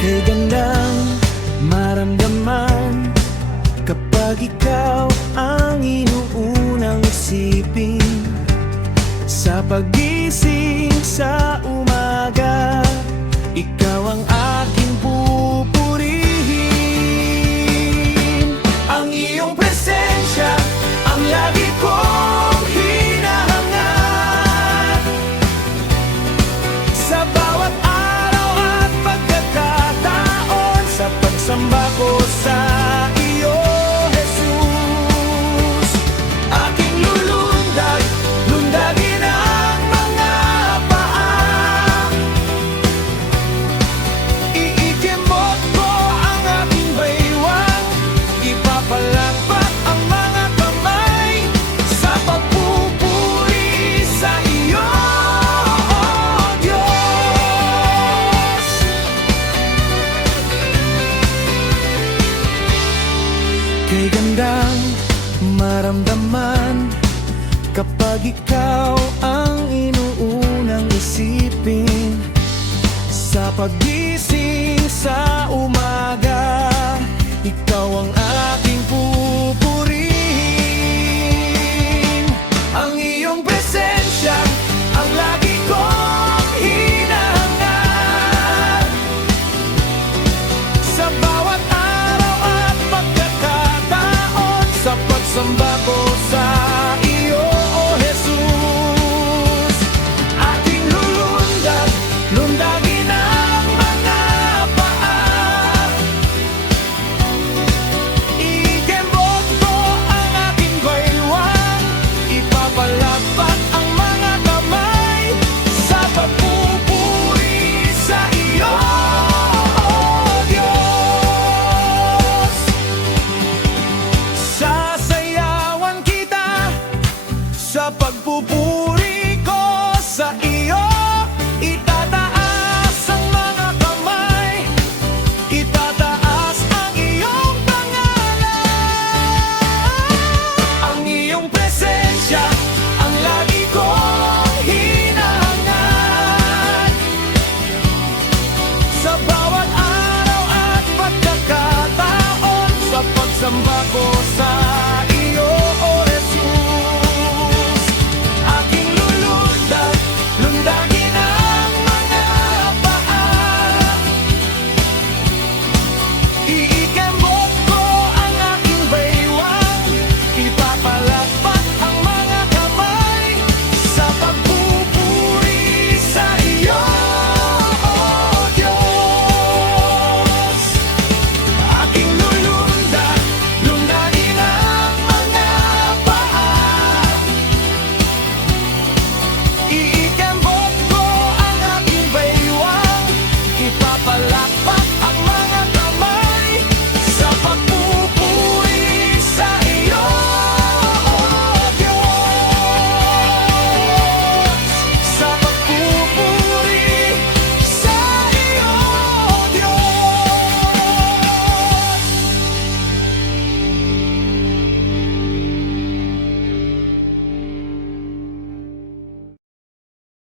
Kay gandang maramdaman kapag ikaw ang inuunang isipin. Sa pagising sa umaga, ikaw ang aking pupurihin. Ang iyong presensya ang lagi kong hinahangat. Sa bawat araw at pagkakataon, sa pagsamba ko sa iyo, Jesus. Aking lulundag, lundagin ang mga paa. Iikimot ko ang aking baywang, ipapalakpak ang mga kamay sa pagpupuri sa iyo, oh Diyos. Kay gandang maramdaman kapag ikaw ang inuunang isipin. Sa pagising sa umaga, ikaw ang aking pupurihin. Ang iyong presensya ang lagi kong hinahangat. Sa bawat araw at pagkakataon, sa pagsamba ko sa iyo, oh Jesus. Aking lulundag, lundagin ang mga paa. Ikembot ko ang aking baywang, ipapalakpak ang mga kamay sa pagpupuri sa iyo, oh Diyos. Sasayawan kita sa pagpupuri ko sa iyo. Itataas ang mga kamay, itataas ang iyong pangalan. Ang iyong presensya ang lagi kong hinahangat. Sa bawat araw at pagkakataon, sa pagsamba ko sa